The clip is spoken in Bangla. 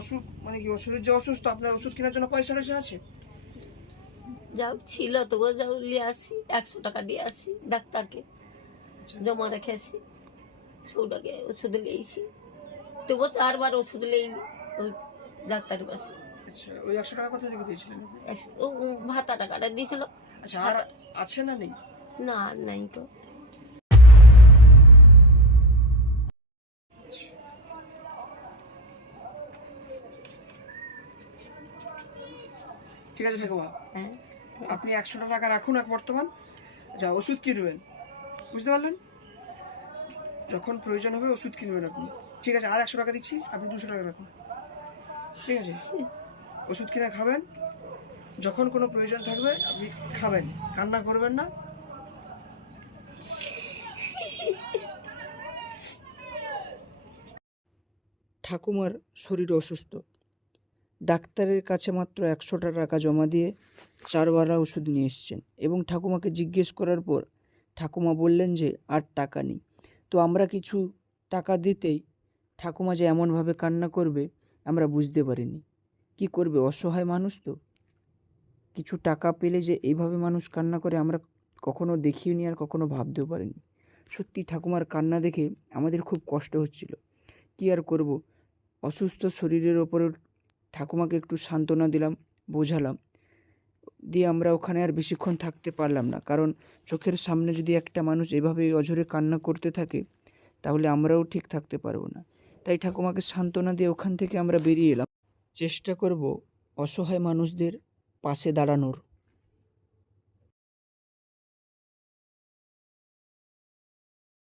অসুখ মানে কি শরীর যে অসুস্থ, আপনার ওষুধ কেনার জন্য পয়সা রয়েছে আছে? যাও ছিল তবু যাও নিয়ে আসি, 100 টাকা দিয়ে আসি ডাক্তারকে, জমা রেখে আসি, সৌটাকে ওষুধ লিয়েছি, তবু 4 বার ওষুধ লিইনি ওই ডাক্তারের পাশে। আচ্ছা, ওই 100 টাকা কোথা থেকে পেয়েছিলেন আপনি? ও ভাতা টাকাটা দিয়েছিল। আচ্ছা, আর আছে না নেই? না আর নাই তো। ঠিক আছে ঠাকুমা, হ্যাঁ আপনি 100 টাকা রাখুন এক বর্তমান। যা ওষুধ কিনবেন, বুঝতে পারলেন? যখন প্রয়োজন হবে ওষুধ কিনবেন আপনি। ঠিক আছে, আর 100 টাকা দিচ্ছি, আপনি 200 টাকা রাখুন। ঠিক আছে, ওষুধ কিনে খাবেন, যখন কোনো প্রয়োজন থাকবে আপনি খাবেন, কান্না করবেন না। ঠাকুমার শরীর অসুস্থ, ডাক্তারের কাছে মাত্র 100 টাকা জমা দিয়ে 4 বার ওষুধ নিয়ে এসছেন এবং ঠাকুমাকে জিজ্ঞেস করার পর ঠাকুমা বললেন যে আর টাকা নেই। তো আমরা কিছু টাকা দিতেই ঠাকুমা যে এমনভাবে কান্না করবে আমরা বুঝতে পারিনি। কি করবে, অসহায় মানুষ তো, কিছু টাকা পেলে যে এইভাবে মানুষ কান্না করে আমরা কখনো দেখিওনি আর কখনো ভাবতেও পারিনি। সত্যি ঠাকুমার কান্না দেখে আমাদের খুব কষ্ট হচ্ছিল। কী আর করব, অসুস্থ শরীরের ওপরে ঠাকুমাকে একটু সান্ত্বনা দিলাম, বোঝালাম, দিয়ে আমরা ওখানে আর বেশিক্ষণ থাকতে পারলাম না, কারণ চোখের সামনে যদি একটা মানুষ এভাবে অঝরে কান্না করতে থাকে তাহলে আমরাও ঠিক থাকতে পারবো না। তাই ঠাকুমাকে সান্ত্বনা দিয়ে ওখান থেকে আমরা বেরিয়ে এলাম। চেষ্টা করব অসহায় মানুষদের পাশে দাঁড়ানোর।